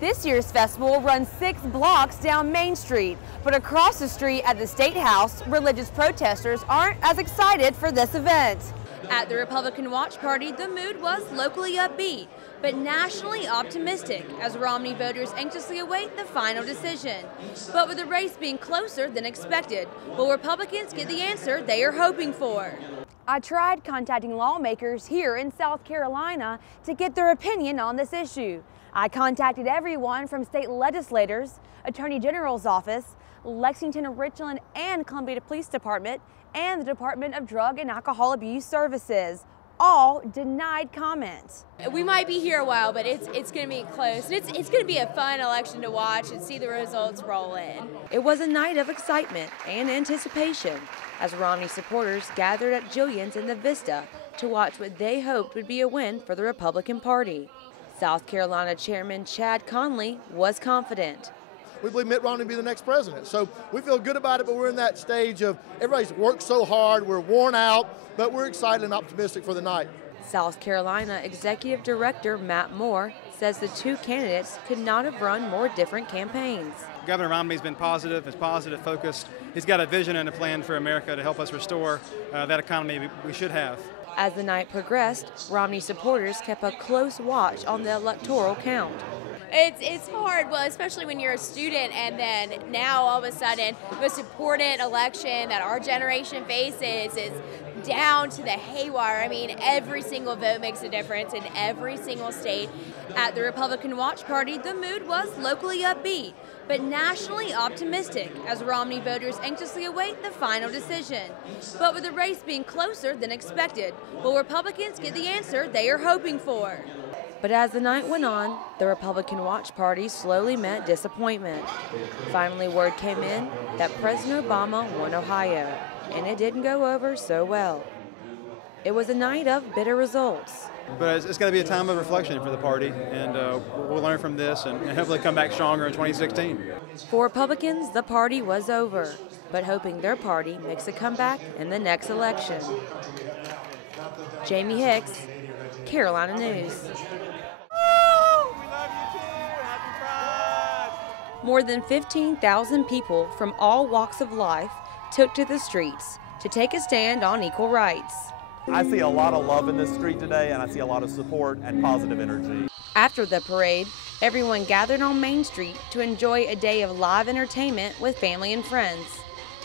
This year's festival runs 6 blocks down Main Street, but across the street at the State House, religious protesters aren't as excited for this event. At the Republican Watch Party, the mood was locally upbeat, but nationally optimistic as Romney voters anxiously await the final decision. But with the race being closer than expected, will Republicans get the answer they are hoping for? I tried contacting lawmakers here in South Carolina to get their opinion on this issue. I contacted everyone from state legislators, Attorney General's office, Lexington, Richland, and Columbia Police Department, and the Department of Drug and Alcohol Abuse Services. All denied comment. We might be here a while, but it's going to be close. And it's going to be a fun election to watch and see the results roll in. It was a night of excitement and anticipation as Romney supporters gathered at Jillian's in the Vista to watch what they hoped would be a win for the Republican Party. South Carolina Chairman Chad Conley was confident. We believe Mitt Romney will be the next president. So we feel good about it, but we're in that stage of everybody's worked so hard, we're worn out, but we're excited and optimistic for the night. South Carolina Executive Director Matt Moore says the two candidates could not have run more different campaigns. Governor Romney's been positive, is positive focused. He's got a vision and a plan for America to help us restore that economy we should have. As the night progressed, Romney supporters kept a close watch on the electoral count. It's hard, well, especially when you're a student, and then now all of a sudden the most important election that our generation faces is down to the haywire. I mean, every single vote makes a difference in every single state. At the Republican Watch Party, the mood was locally upbeat, but nationally optimistic as Romney voters anxiously await the final decision. But with the race being closer than expected, will Republicans get the answer they are hoping for? But as the night went on, the Republican Watch Party slowly met disappointment. Finally, word came in that President Obama won Ohio, and it didn't go over so well. It was a night of bitter results. But it's going to be a time of reflection for the party, and we'll learn from this and hopefully come back stronger in 2016. For Republicans, the party was over, but hoping their party makes a comeback in the next election. Jamie Hicks, Carolina News. More than 15,000 people from all walks of life took to the streets to take a stand on equal rights. I see a lot of love in this street today, and I see a lot of support and positive energy. After the parade, everyone gathered on Main Street to enjoy a day of live entertainment with family and friends.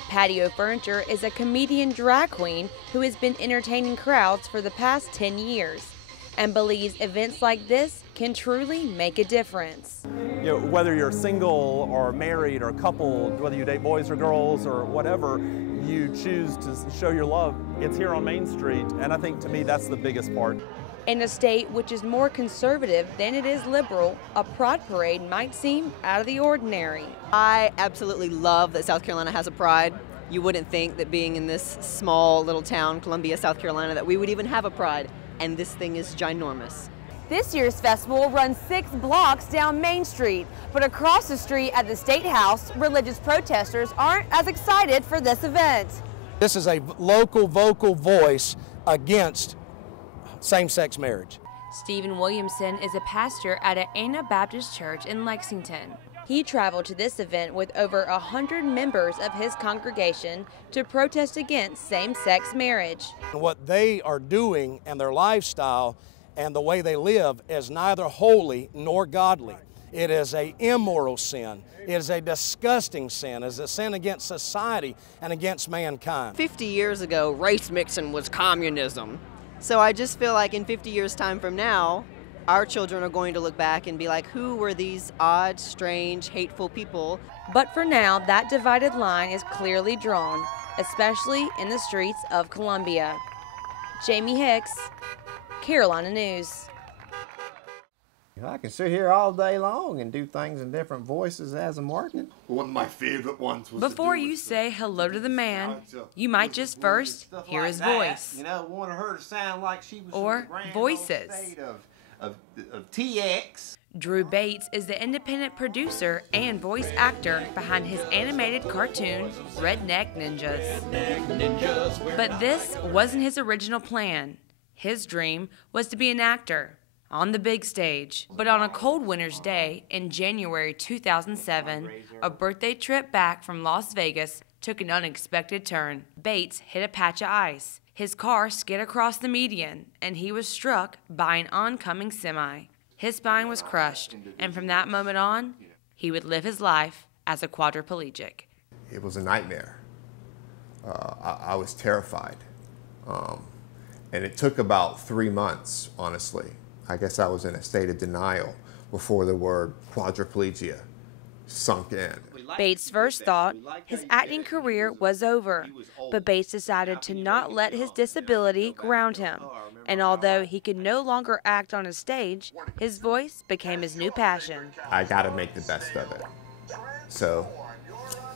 Patio Furniture is a comedian drag queen who has been entertaining crowds for the past 10 years and believes events like this can truly make a difference. You know, whether you're single or married or coupled, whether you date boys or girls or whatever you choose to show your love, it's here on Main Street, and I think to me that's the biggest part. In a state which is more conservative than it is liberal, a pride parade might seem out of the ordinary. I absolutely love that South Carolina has a pride. You wouldn't think that being in this small little town, Columbia, South Carolina, that we would even have a pride, and this thing is ginormous. This year's festival runs 6 blocks down Main Street, but across the street at the State House, religious protesters aren't as excited for this event. This is a local vocal voice against same-sex marriage. Stephen Williamson is a pastor at an Anabaptist church in Lexington. He traveled to this event with over 100 members of his congregation to protest against same-sex marriage. What they are doing and their lifestyle and the way they live is neither holy nor godly. It is an immoral sin. It is a disgusting sin. It is a sin against society and against mankind. 50 years ago, race mixing was communism. So I just feel like in 50 years' time from now, our children are going to look back and be like, who were these odd, strange, hateful people? But for now, that divided line is clearly drawn, especially in the streets of Columbia. Jamie Hicks, Carolina News. I can sit here all day long and do things in different voices as I'm working. One of my favorite ones was Before you say hello to the man, you might just first hear his voice. You know, wanted her to sound like she was or from the grand voices. old state of TX. Drew Bates is the independent producer and voice actor behind his animated cartoon, Redneck Ninjas. But this wasn't his original plan. His dream was to be an actor. on the big stage. But on a cold winter's day in January 2007, a birthday trip back from Las Vegas took an unexpected turn. Bates hit a patch of ice. His car skid across the median, and he was struck by an oncoming semi. His spine was crushed, and from that moment on, he would live his life as a quadriplegic. It was a nightmare. I was terrified. And it took about 3 months, honestly. I guess I was in a state of denial before the word quadriplegia sunk in. Bates' first thought, his acting career was over, but Bates decided to not let his disability ground him. And although he could no longer act on a stage, his voice became his new passion. I got to make the best of it. So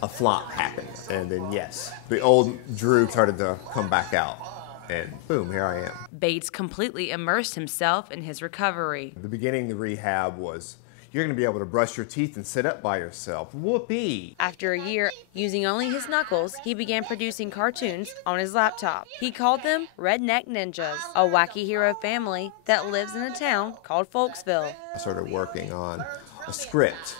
a flop happened, and then yes, the old Drew started to come back out, and boom, here I am. Bates completely immersed himself in his recovery. The beginning of the rehab was, you're going to be able to brush your teeth and sit up by yourself. Whoopee! After a year, using only his knuckles, he began producing cartoons on his laptop. He called them Redneck Ninjas, a wacky hero family that lives in a town called Folksville. I started working on a script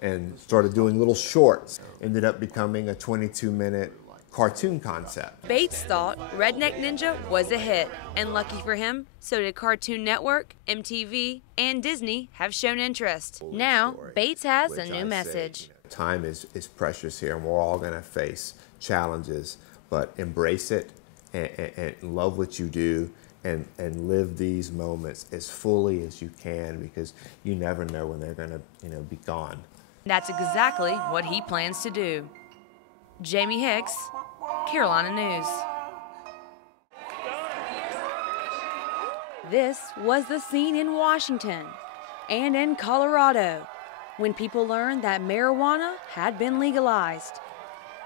and started doing little shorts. Ended up becoming a 22-minute cartoon concept. Bates thought Redneck Ninja was a hit, and lucky for him, so did Cartoon Network, MTV, and Disney have shown interest. Now, Bates has a new message. Time is precious here, and we're all going to face challenges, but embrace it and love what you do and live these moments as fully as you can, because you never know when they're going to be gone. That's exactly what he plans to do. Jamie Hicks, Carolina News. This was the scene in Washington and in Colorado when people learned that marijuana had been legalized.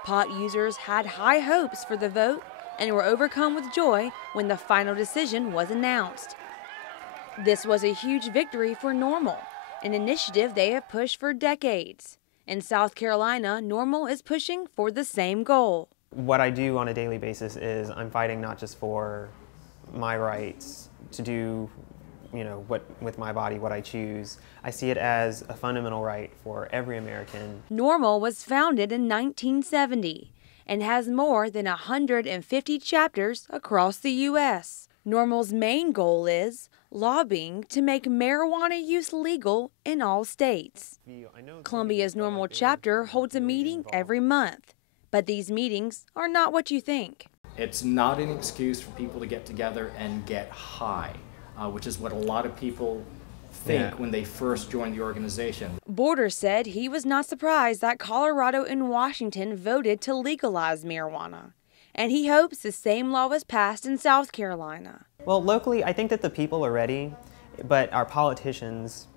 Pot users had high hopes for the vote and were overcome with joy when the final decision was announced. This was a huge victory for NORML, an initiative they have pushed for decades. In South Carolina, NORML is pushing for the same goal. What I do on a daily basis is I'm fighting not just for my rights to do, what with my body, what I choose. I see it as a fundamental right for every American. NORML was founded in 1970 and has more than 150 chapters across the U.S. NORML's main goal is lobbying to make marijuana use legal in all states. Columbia's NORML chapter holds a meeting every month, but these meetings are not what you think. It's not an excuse for people to get together and get high, which is what a lot of people think when they first join the organization. Borders said he was not surprised that Colorado and Washington voted to legalize marijuana, and he hopes the same law was passed in South Carolina. Well, locally, I think that the people are ready, but our politicians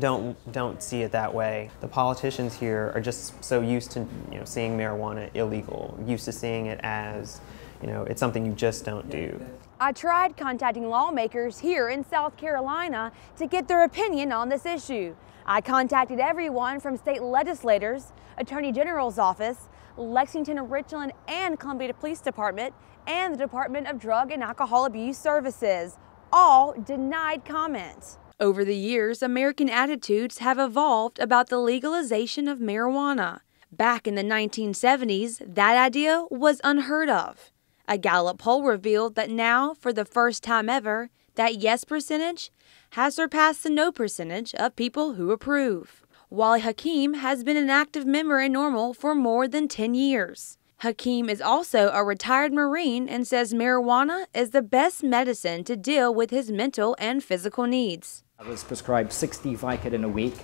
don't see it that way. The politicians here are just so used to seeing marijuana illegal, used to seeing it as it's something you just don't do. I tried contacting lawmakers here in South Carolina to get their opinion on this issue. I contacted everyone from state legislators, Attorney General's office, Lexington, Richland, and Columbia Police Department, and the Department of Drug and Alcohol Abuse Services. All denied comment. Over the years, American attitudes have evolved about the legalization of marijuana. Back in the 1970s, that idea was unheard of. A Gallup poll revealed that now, for the first time ever, that yes percentage has surpassed the no percentage of people who approve. Wally Hakeem has been an active member in NORML for more than 10 years. Hakeem is also a retired Marine and says marijuana is the best medicine to deal with his mental and physical needs. I was prescribed 60 Vicodin a week.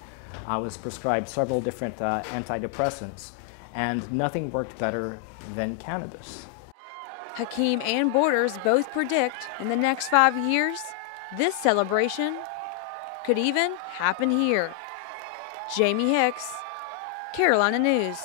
I was prescribed several different antidepressants, and nothing worked better than cannabis. Hakeem and Borders both predict in the next 5 years, this celebration could even happen here. Jamie Hicks, Carolina News.